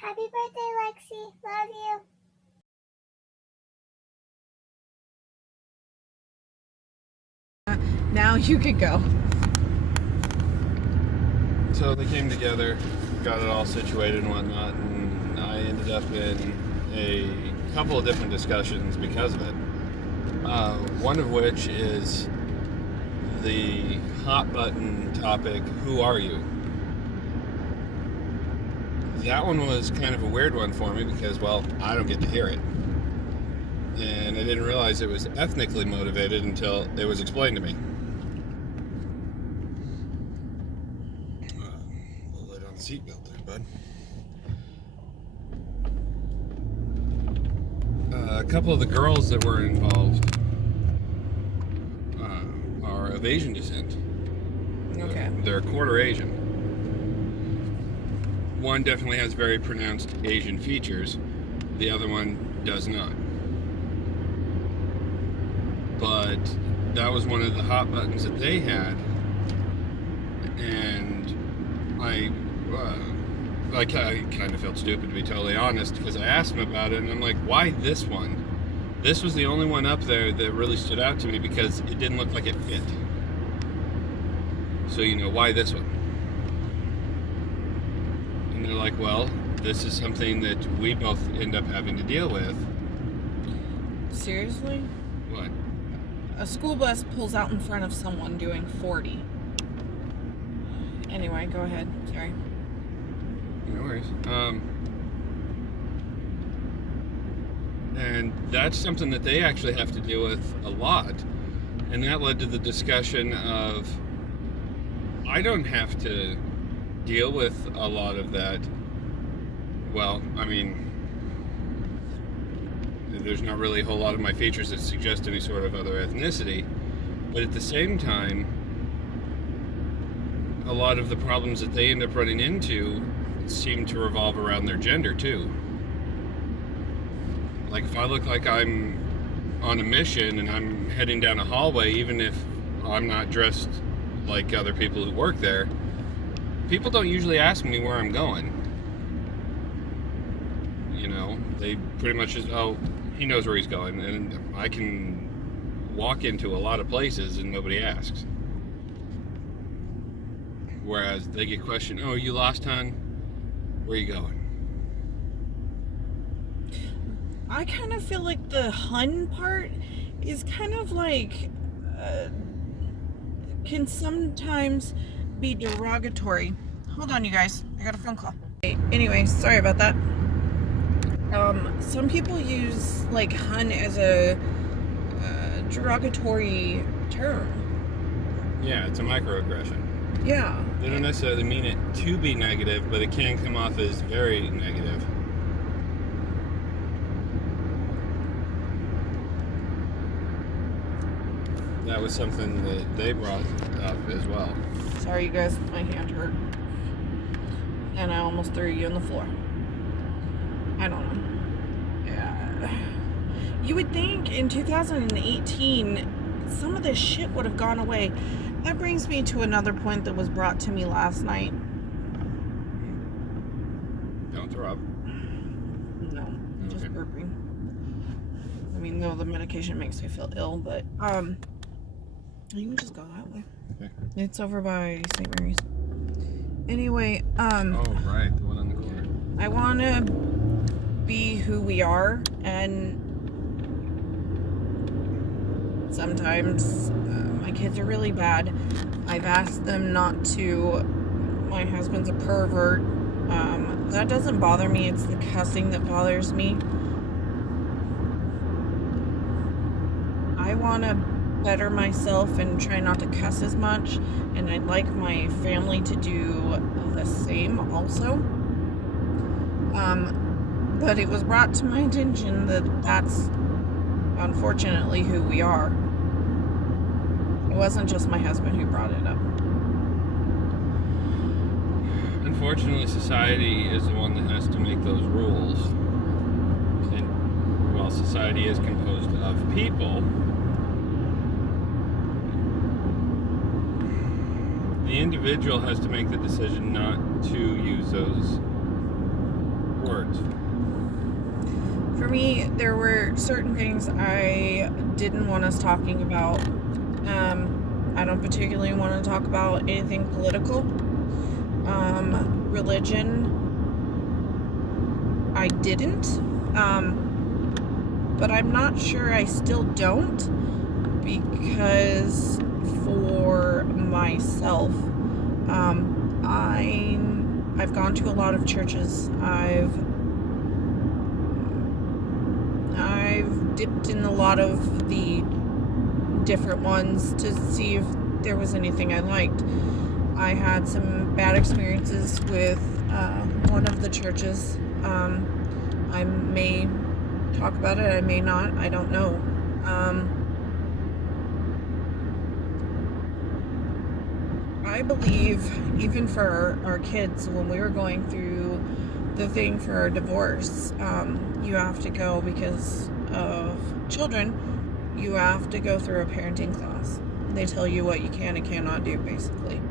Happy birthday, Lexi. Love you. Now you could go. So they came together, got it all situated and whatnot, and I ended up in a couple of different discussions because of it. One of which is the hot button topic, who are you? That one was kind of a weird one for me because, well, I don't get to hear it. And I didn't realize it was ethnically motivated until it was explained to me. A little late on the seatbelt there, bud. A couple of the girls that were involved are of Asian descent. Okay. They're quarter Asian. One definitely has very pronounced Asian features. The other one does not. But that was one of the hot buttons that they had, and I kind of felt stupid, to be totally honest, because I asked them about it, and I'm like, why this one? This was the only one up there that really stood out to me because it didn't look like it fit. So, why this one? And they're like, well, this is something that we both end up having to deal with. Seriously? What? A school bus pulls out in front of someone doing 40. Anyway, go ahead. Sorry. No worries. And that's something that they actually have to deal with a lot. And that led to the discussion of, I don't have to deal with a lot of that. Well, I mean, there's not really a whole lot of my features that suggest any sort of other ethnicity. But at the same time, a lot of the problems that they end up running into seem to revolve around their gender too. Like if I look like I'm on a mission and I'm heading down a hallway, even if I'm not dressed like other people who work there, people don't usually ask me where I'm going. They pretty much just, oh, he knows where he's going, and I can walk into a lot of places and nobody asks. Whereas they get questioned, oh, you lost, hon? Where are you going? I kind of feel like the hun part is kind of like, can sometimes be derogatory. Hold on, you guys. I got a phone call. Anyway, sorry about that. Some people use like hun as a derogatory term. Yeah, it's a microaggression. Yeah. They don't necessarily mean it to be negative, but it can come off as very negative. That was something that they brought up as well. Sorry, you guys. My hand hurt. And I almost threw you on the floor. I don't know. Yeah. You would think in 2018 some of this shit would have gone away. That brings me to another point that was brought to me last night. Don't throw up. No, just Okay. burping. I mean, though the medication makes me feel ill, but you can just go that way. Okay. It's over by St. Mary's. Anyway, Oh, right, the one on the corner. I want to be who we are, and sometimes my kids are really bad. I've asked them not to. My husband's a pervert. That doesn't bother me. It's the cussing that bothers me. I want to better myself and try not to cuss as much, and I'd like my family to do the same also. But it was brought to my attention that that's unfortunately who we are. It wasn't just my husband who brought it up. Unfortunately, society is the one that has to make those rules. And while society is composed of people, the individual has to make the decision not to use those words. for me, there were certain things I didn't want us talking about. I don't particularly want to talk about anything political. Religion, I didn't. But I'm not sure I still don't, because for myself, I've gone to a lot of churches. I've dipped in a lot of the different ones to see if there was anything I liked. I had some bad experiences with one of the churches. I may talk about it, I may not, I don't know. I believe even for our kids, when we were going through the thing for our divorce, you have to go, because of children, you have to go through a parenting class. They tell you what you can and cannot do, basically.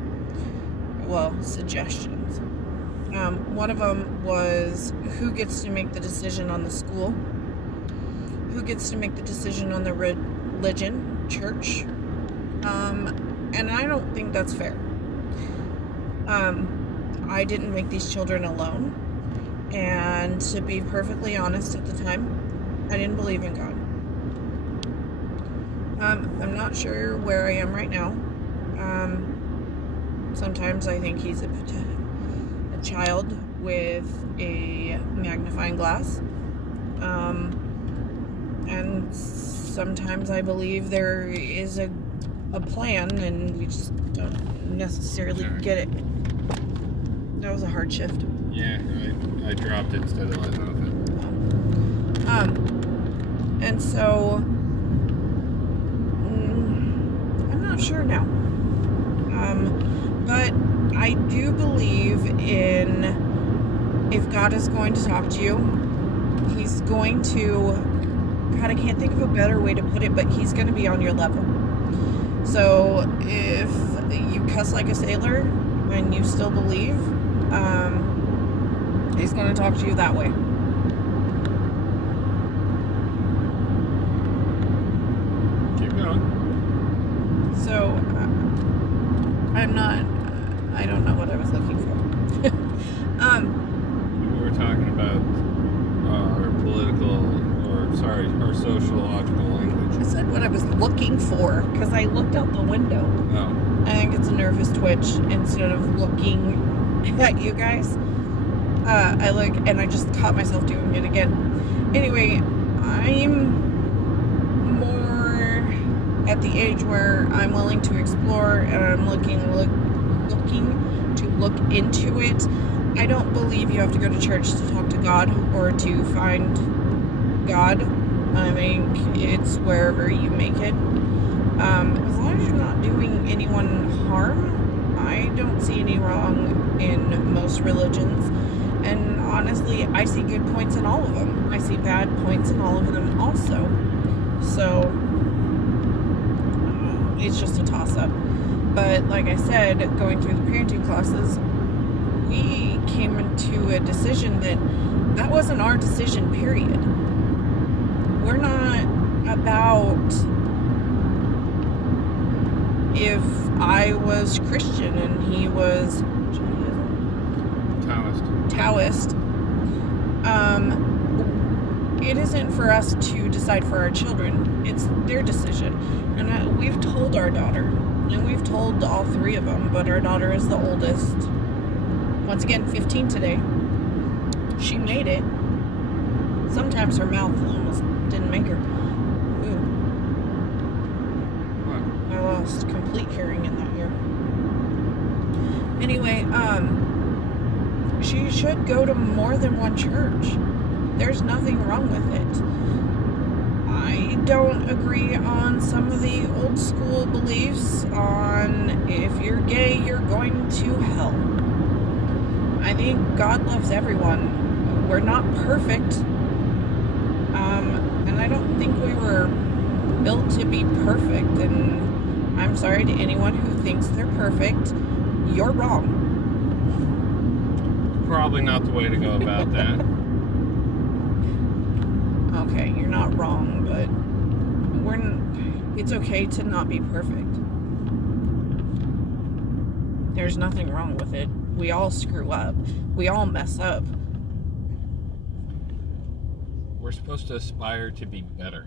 Well, suggestions. One of them was who gets to make the decision on the school, who gets to make the decision on the religion, church, and I don't think that's fair. I didn't make these children alone, and to be perfectly honest, at the time, I didn't believe in God. I'm not sure where I am right now. Sometimes I think he's a child with a magnifying glass. And sometimes I believe there is a plan, and we just don't necessarily get it. That was a hard shift. Yeah, I dropped it instead of letting off it. And so I'm not sure now. But I do believe in, if God is going to talk to you, he's going to, God, I can't think of a better way to put it, but he's going to be on your level. So if you cuss like a sailor and you still believe, he's going to talk to you that way. Keep going. So I don't know what I was looking for. We were talking about our our sociological language. I said what I was looking for, because I looked out the window. Oh. I think it's a nervous twitch. Instead of looking at you guys, I look, and I just caught myself doing it again. Anyway, I'm more at the age where I'm willing to explore, and I'm looking to look into it. I don't believe you have to go to church to talk to God or to find God. I think it's wherever you make it. As long as you're not doing anyone harm, I don't see any wrong in most religions. And honestly, I see good points in all of them. I see bad points in all of them also. So it's just a toss-up. But like I said, going through the parenting classes, we came into a decision that wasn't our decision, period. We're not about if I was Christian and he was Taoist. It isn't for us to decide for our children. It's their decision. And we've told our daughter, and we've told all three of them, but our daughter is the oldest. Once again, 15 today. She made it. Sometimes her mouth almost didn't make her. Ooh. What? I lost complete hearing in that ear. Anyway, she should go to more than one church. There's nothing wrong with it. I don't agree on some of the old school beliefs on if you're gay, you're going to hell. I think God loves everyone. We're not perfect. And I don't think we were built to be perfect. And I'm sorry to anyone who thinks they're perfect. You're wrong. Probably not the way to go about that. Okay, you're not wrong, but it's okay to not be perfect. There's nothing wrong with it. We all screw up. We all mess up. We're supposed to aspire to be better.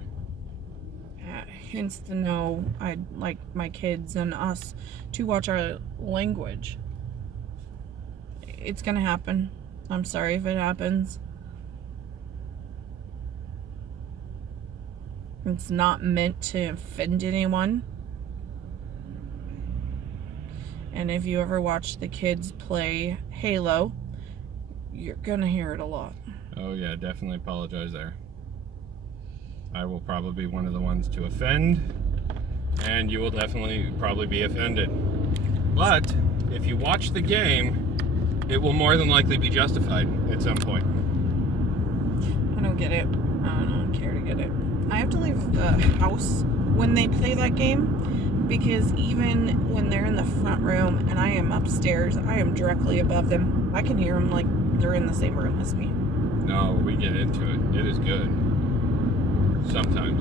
Hence the no, I'd like my kids and us to watch our language. It's gonna happen. I'm sorry if it happens. It's not meant to offend anyone. And if you ever watch the kids play Halo, you're gonna hear it a lot. Oh yeah, definitely apologize there. I will probably be one of the ones to offend, and you will definitely probably be offended. But if you watch the game, it will more than likely be justified at some point. I don't get it. I don't care to get it. I have to leave the house when they play that game, because even when they're in the front room and I am upstairs, I am directly above them. I can hear them like they're in the same room as me. No, we get into it. It is good. Sometimes.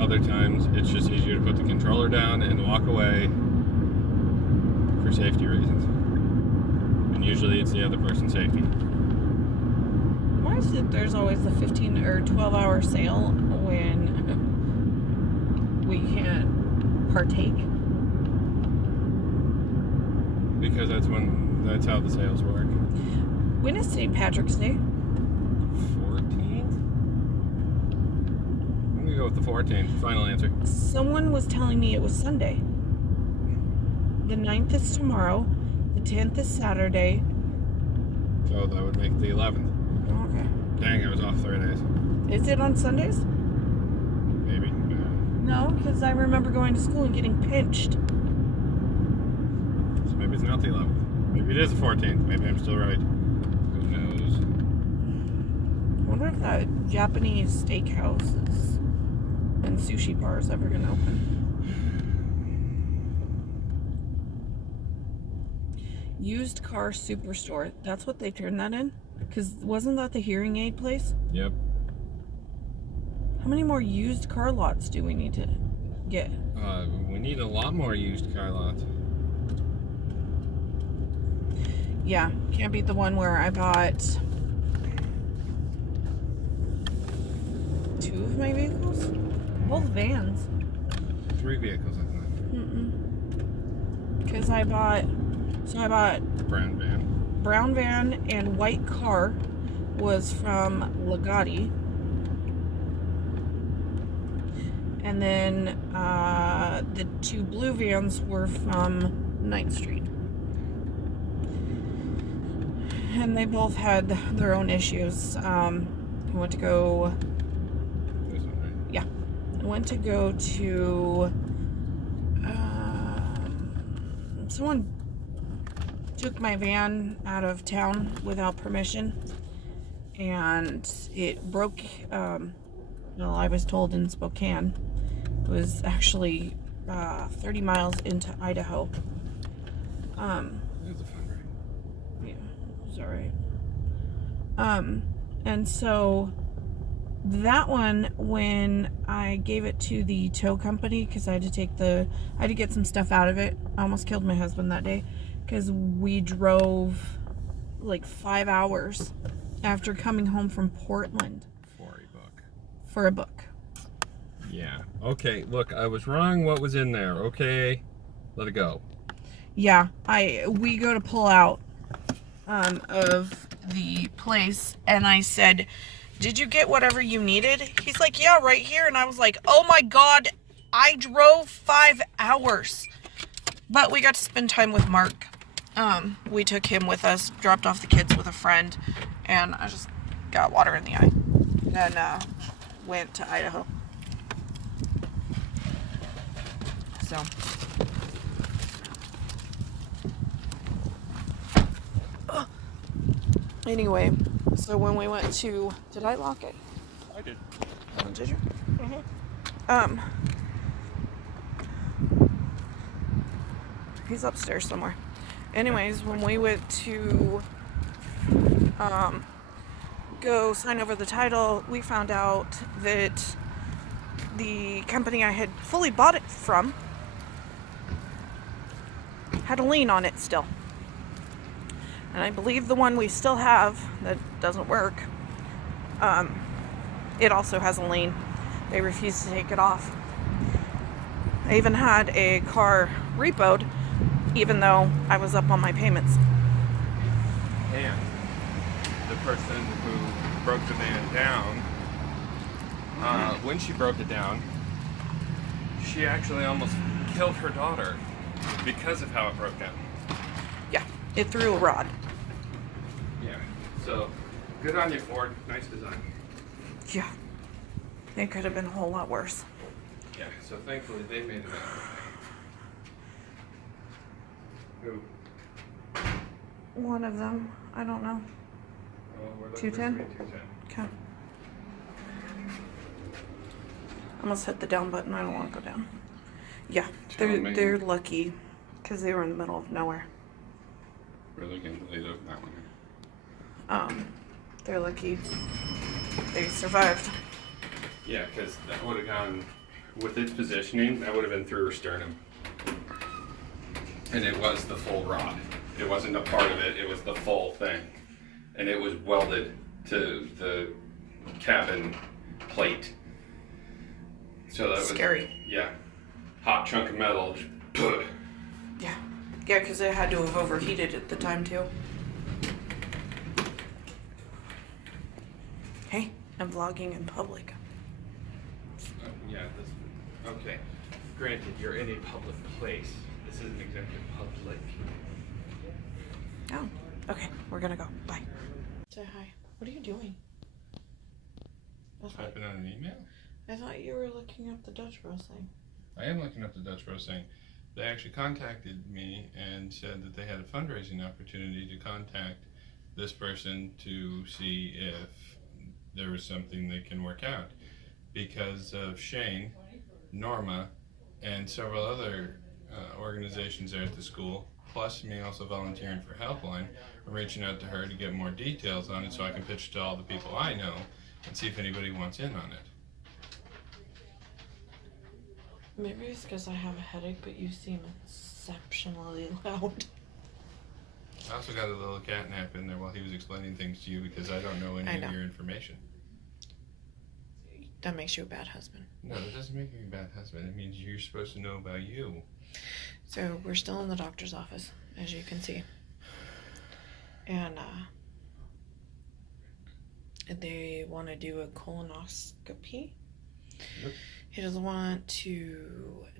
Other times, it's just easier to put the controller down and walk away for safety reasons. And usually it's the other person's safety. Why is it there's always the 15 or 12-hour sale when we can't partake? Because that's how the sales work. When is St. Patrick's Day? 14th? I'm gonna go with the 14th. Final answer. Someone was telling me it was Sunday. The 9th is tomorrow. The 10th is Saturday. So that would make the 11th. Okay. Dang, I was off 3 days. Is it on Sundays? Maybe. No, because I remember going to school and getting pinched. So maybe it's not the 11th. Maybe it is the 14th. Maybe I'm still right. Who knows? I wonder if that Japanese steakhouse and sushi bar is ever going to open. Used car superstore. That's what they turned that in? Because wasn't that the hearing aid place? Yep. How many more used car lots do we need to get? We need a lot more used car lots. Yeah, can't beat the one where I bought 2 of my vehicles? Both vans. 3 vehicles, I think. Because I bought Brown van. brown van and white car was from Legati. And then the 2 blue vans were from 9th Street. And they both had their own issues. I went to go... This one, right? Yeah. I went to go to... someone took my van out of town without permission. And it broke... well, I was told in Spokane. It was actually 30 miles into Idaho. It was a fun ride. Yeah, it was alright. And so that one, when I gave it to the tow company, because I had to get some stuff out of it. I almost killed my husband that day because we drove like 5 hours after coming home from Portland for a book. Yeah. Okay, look, I was wrong. What was in there? Okay, let it go. Yeah, we go to pull out of the place, and I said, "Did you get whatever you needed?" He's like, "Yeah, right here." And I was like, "Oh my God, I drove 5 hours." But we got to spend time with Mark. We took him with us, dropped off the kids with a friend, and I just got water in the eye. And went to Idaho. So. Anyway, so when we went to... Did I lock it? I did. Oh, did you? Mm-hmm. He's upstairs somewhere. Anyways, when we went to go sign over the title, we found out that the company I had fully bought it from had a lien on it still. And I believe the one we still have that doesn't work, it also has a lien. They refused to take it off. I even had a car repoed, even though I was up on my payments. And the person who broke the van down, when she broke it down, she actually almost killed her daughter because of how it broke down. Yeah, it threw a rod. Yeah, so good on you, Ford. Nice design. Yeah, it could have been a whole lot worse. Yeah, so thankfully they made it out. Who? One of them, I don't know. Oh, we're looking for 210? 210. Okay. Almost hit the down button. I don't want to go down. Yeah, Tell me. they're lucky because they were in the middle of nowhere. We're looking at that one. They're lucky they survived. Yeah, because that would have gone, with its positioning, that would have been through her sternum. And it was the full rod. It wasn't a part of it, it was the full thing. And it was welded to the cabin plate. So that was Scary. Yeah. Hot chunk of metal. Just, Yeah, because it had to have overheated at the time too. Hey, I'm vlogging in public. yeah, this, okay. Granted, you're in a public place. This isn't exactly public. Oh, okay, we're gonna go. Bye. Say hi. What are you doing? Typing on an email? I thought you were looking up the Dutch Bros thing. I am looking up the Dutch Bros thing. They actually contacted me and said that they had a fundraising opportunity to contact this person to see if there was something they can work out. Because of Shane, Norma, and several other organizations there at the school, plus me also volunteering for Helpline, I'm reaching out to her to get more details on it so I can pitch it to all the people I know and see if anybody wants in on it. Maybe it's because I have a headache, but you seem exceptionally loud. I also got a little catnap in there while he was explaining things to you because I don't know any of your information. That makes you a bad husband. No, that doesn't make me a bad husband. It means you're supposed to know about you. So we're still in the doctor's office, as you can see. And they want to do a colonoscopy. Yep. He doesn't want to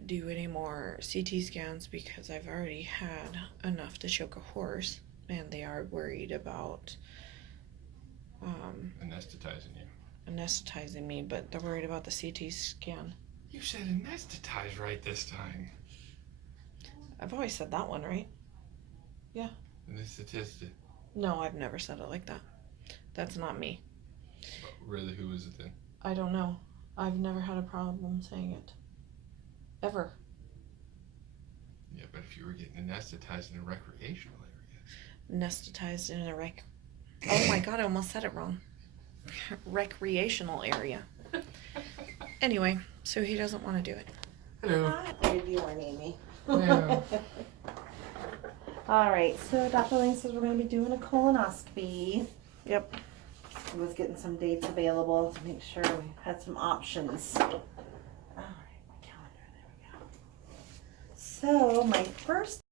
do any more CT scans because I've already had enough to choke a horse, and they are worried about Anesthetizing you. anesthetizing me, but they're worried about the CT scan. You said anesthetize right this time. I've always said that one, right? Yeah. Anesthetist. No, I've never said it like that. That's not me. Really, who is it then? I don't know. I've never had a problem saying it. Ever. Yeah, but if you were getting anesthetized in a recreational area. Anesthetized in a oh my god, I almost said it wrong. Recreational area. Anyway, so he doesn't want to do it. Hello. Hi, you are Amy. Hello. All right, so Dr. Lane says we're going to be doing a colonoscopy. Yep. I was getting some dates available to make sure we had some options. All right, my calendar, there we go. So my first